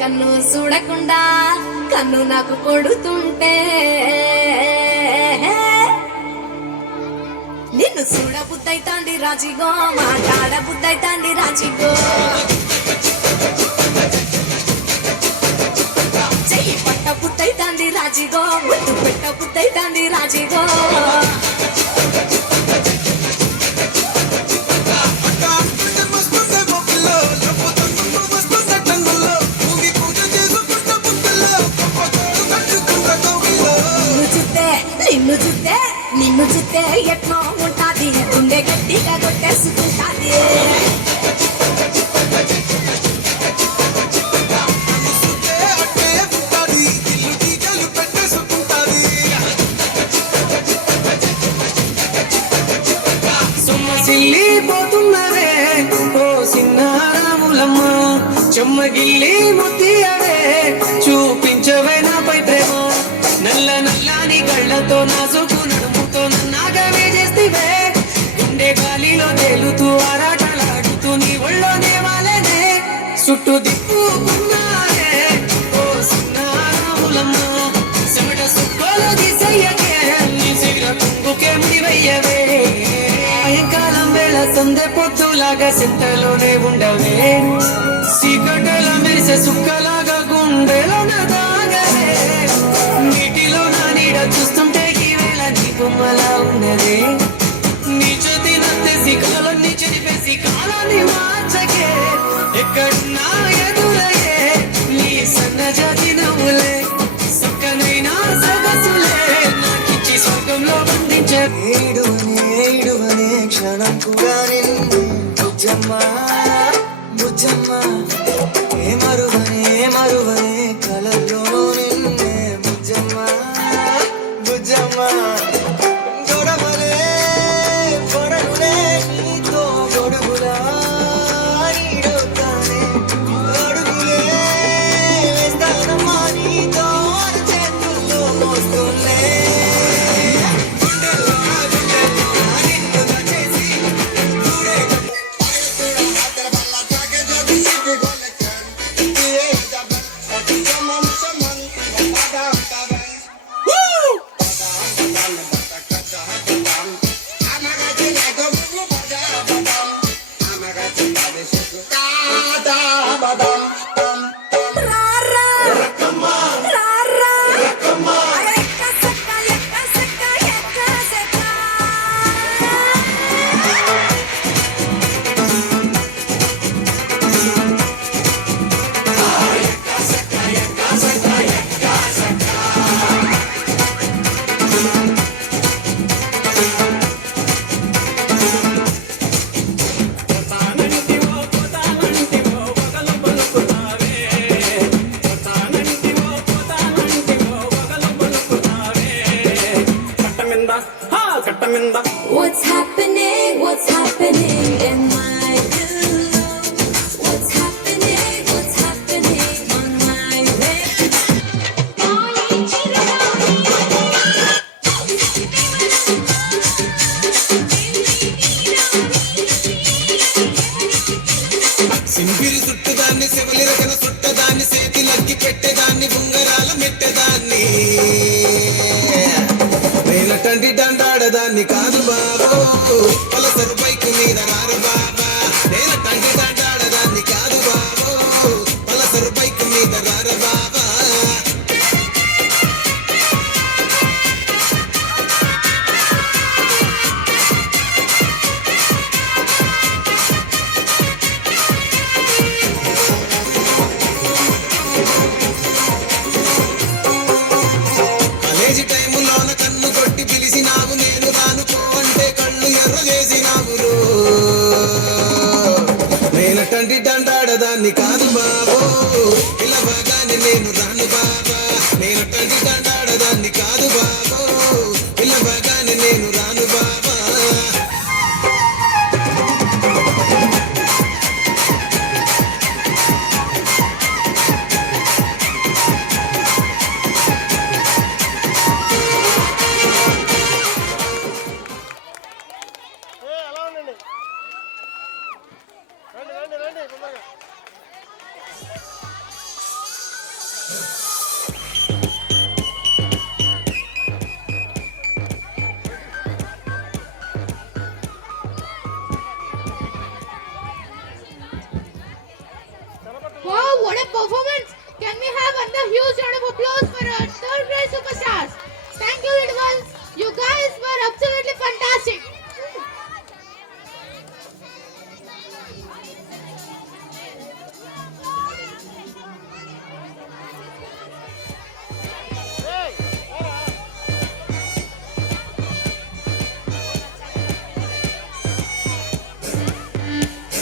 కన్ను చూడకుండా కన్ను నాకు కొడుతుంటే నిన్ను చూడ బుద్ధైతాంది రాజిగో మాట్లాడ బుద్ధైతాంది రాజిగో చెయ్యి పట్ట బుద్ధైతాంది రాజిగో ముద్దు పెట్ట బుద్ధైతాంది రాజిగో నిన్ను చూస్తే ఎట్లా ఉంటాది గుండె గట్టిగా కొట్టేసుకుంటాది సిల్లిపోతున్నవే ఓ సిన్నారాములమ్మ చెమ్మగిల్లి ముత్తియవే చూపించవే నాపై ప్రేమ నల్ల నల్లాని కళ్ళతో నాసుకు నడుముతో నన్నాగవే చేస్తివే గుండె గాలిలో తేలుతూ ఆరాటలాడుతూ నీ ఒళ్ళోనే వాలేనే చుట్టూ దిక్కుకున్నారే ఓ సిన్నారాములమ్మ చెమట సుక్కలు తీసయ్యకే నీ సిగర కుంగుకే ముడివయ్యవే సాయంకాలం వేళ సందె పొద్దులాగా సింతలోనే ఉండవే సీకటల మెరిసే సుక్కలాగా గుండెలోన దాగవే నీటిలో నా నీడ చూస్తుంటే ఈ వేళ నీ బొమ్మలా ఉన్నదే నీ చేతి నత్తేసి కాలాన్ని చెరిపేసి కాలాన్ని మార్చకే ఎక్కడున్నా ఎదురయ్యే నీ సన్నజాతి నవ్వులే సక్కనైనా సొగసులే నాకిచ్చి స్వర్గంలో బంధించే ఏడువనే క్షణం కూడా నిన్ను బుజ్జమ్మా బుజ్జమ్మా ఏ మరువనే కలల్లో నిన్నే బుజ్జమ్మా బుజ్జమ్మా గొడవలే గొడవలే నీతో గొడుగులా ఈడొస్తానే గొడుగులే వేస్తానమ్మా నీతో చేతుల్లో మోస్తులే What's happening in my room? What's happening on my way? సింపిరి చుట్టదాన్ని Shivali రకన చుట్టదాన్ని చేతిలగ్గి పెట్టేదాన్ని ఉంగరాల మెట్టేదాన్ని నేనటంటి దండాడదాన్ని కాదు బాబు పలసరు బైకు మీద రారు బాబా నేనటంటి